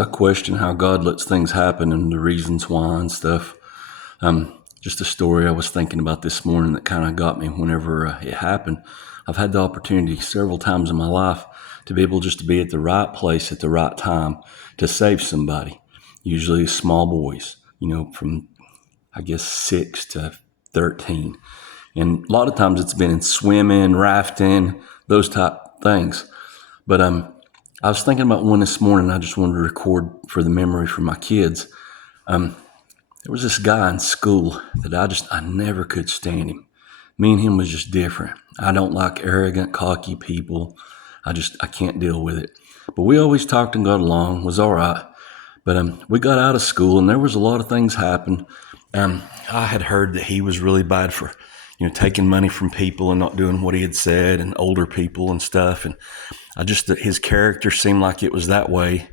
I question how God lets things happen and the reasons why and stuff. Just a story I was thinking about this morning that kind of got me whenever it happened. I've had the opportunity several times in my life to be able just to be at the right place at the right time to save somebody, usually small boys, from I guess 6 to 13. And a lot of times it's been in swimming, rafting, those type things. But I was thinking about one this morning. I just wanted to record for the memory for my kids. There was this guy in school that I never could stand him. Me and him was just different. I don't like arrogant, cocky people. I can't deal with it. But we always talked and got along, was all right. But we got out of school and there was a lot of things happen. I had heard that he was really bad for, taking money from people and not doing what he had said and older people and stuff. And his character seemed like it was that way.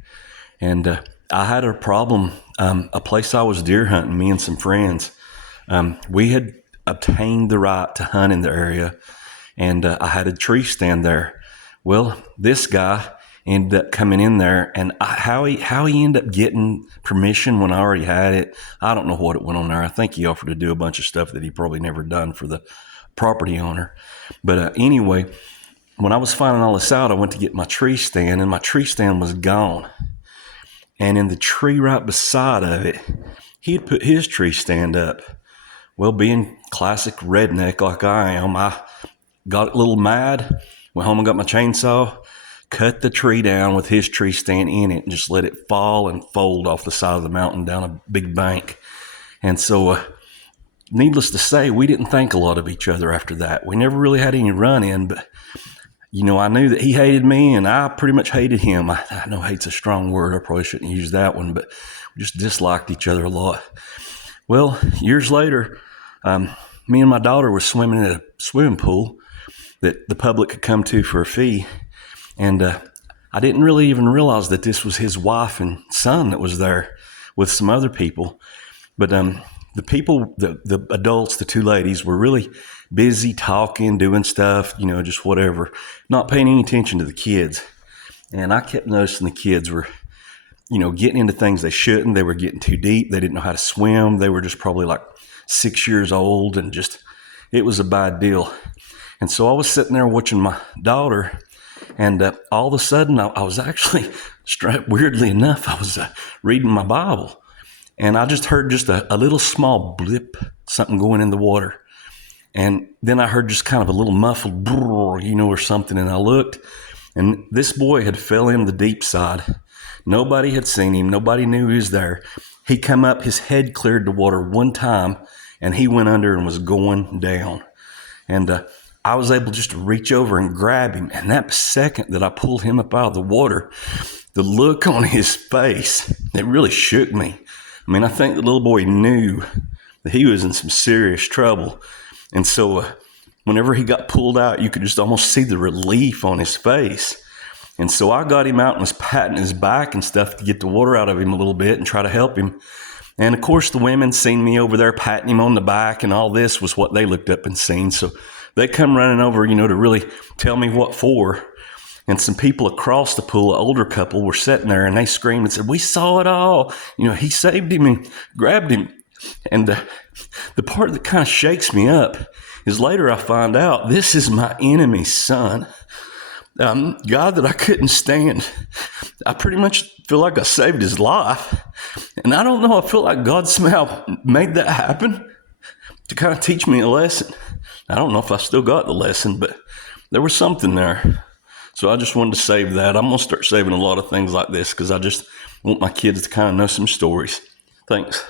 And I had a problem, a place I was deer hunting, me and some friends. We had obtained the right to hunt in the area, and I had a tree stand there. Well, this guy ended up coming in there, and how he ended up getting permission when I already had it, I don't know what went on there. I think he offered to do a bunch of stuff that he probably never done for the property owner. But anyway, when I was finding all this out, I went to get my tree stand, and my tree stand was gone. And in the tree right beside of it, he had put his tree stand up. Well, being classic redneck like I am, I got a little mad, went home and got my chainsaw, cut the tree down with his tree stand in it, and just let it fall and fold off the side of the mountain down a big bank. And so, needless to say, we didn't think a lot of each other after that. We never really had any run-in, but I knew that he hated me and I pretty much hated him. I know hate's a strong word. I probably shouldn't use that one, but we just disliked each other a lot. Well, years later, me and my daughter were swimming at a swimming pool that the public could come to for a fee. And I didn't really even realize that this was his wife and son that was there with some other people. But the people, the adults, the two ladies were really busy talking, doing stuff, just whatever, not paying any attention to the kids. And I kept noticing the kids were, getting into things they shouldn't. They were getting too deep. They didn't know how to swim. They were just probably like 6 years old and it was a bad deal. And so I was sitting there watching my daughter, and all of a sudden I was actually, weirdly enough, I was reading my Bible. And I just heard just a little small blip, something going in the water. And then I heard just kind of a little muffled brrr, or something. And I looked, and this boy had fell in the deep side. Nobody had seen him. Nobody knew he was there. He come up, his head cleared the water one time, and he went under and was going down. And I was able just to reach over and grab him. And that second that I pulled him up out of the water, the look on his face, it really shook me. I think the little boy knew that he was in some serious trouble. And so whenever he got pulled out, you could just almost see the relief on his face. And so I got him out and was patting his back and stuff to get the water out of him a little bit and try to help him. And of course, the women seen me over there patting him on the back, and all this was what they looked up and seen. So they come running over, to really tell me what for. And some people across the pool, an older couple, were sitting there, and they screamed and said, "We saw it all. He saved him and grabbed him." And the part that kind of shakes me up is later I find out this is my enemy's son. God that I couldn't stand. I pretty much feel like I saved his life. And I don't know, I feel like God somehow made that happen to kind of teach me a lesson. I don't know if I still got the lesson, but there was something there. So I just wanted to save that. I'm going to start saving a lot of things like this because I just want my kids to kind of know some stories. Thanks.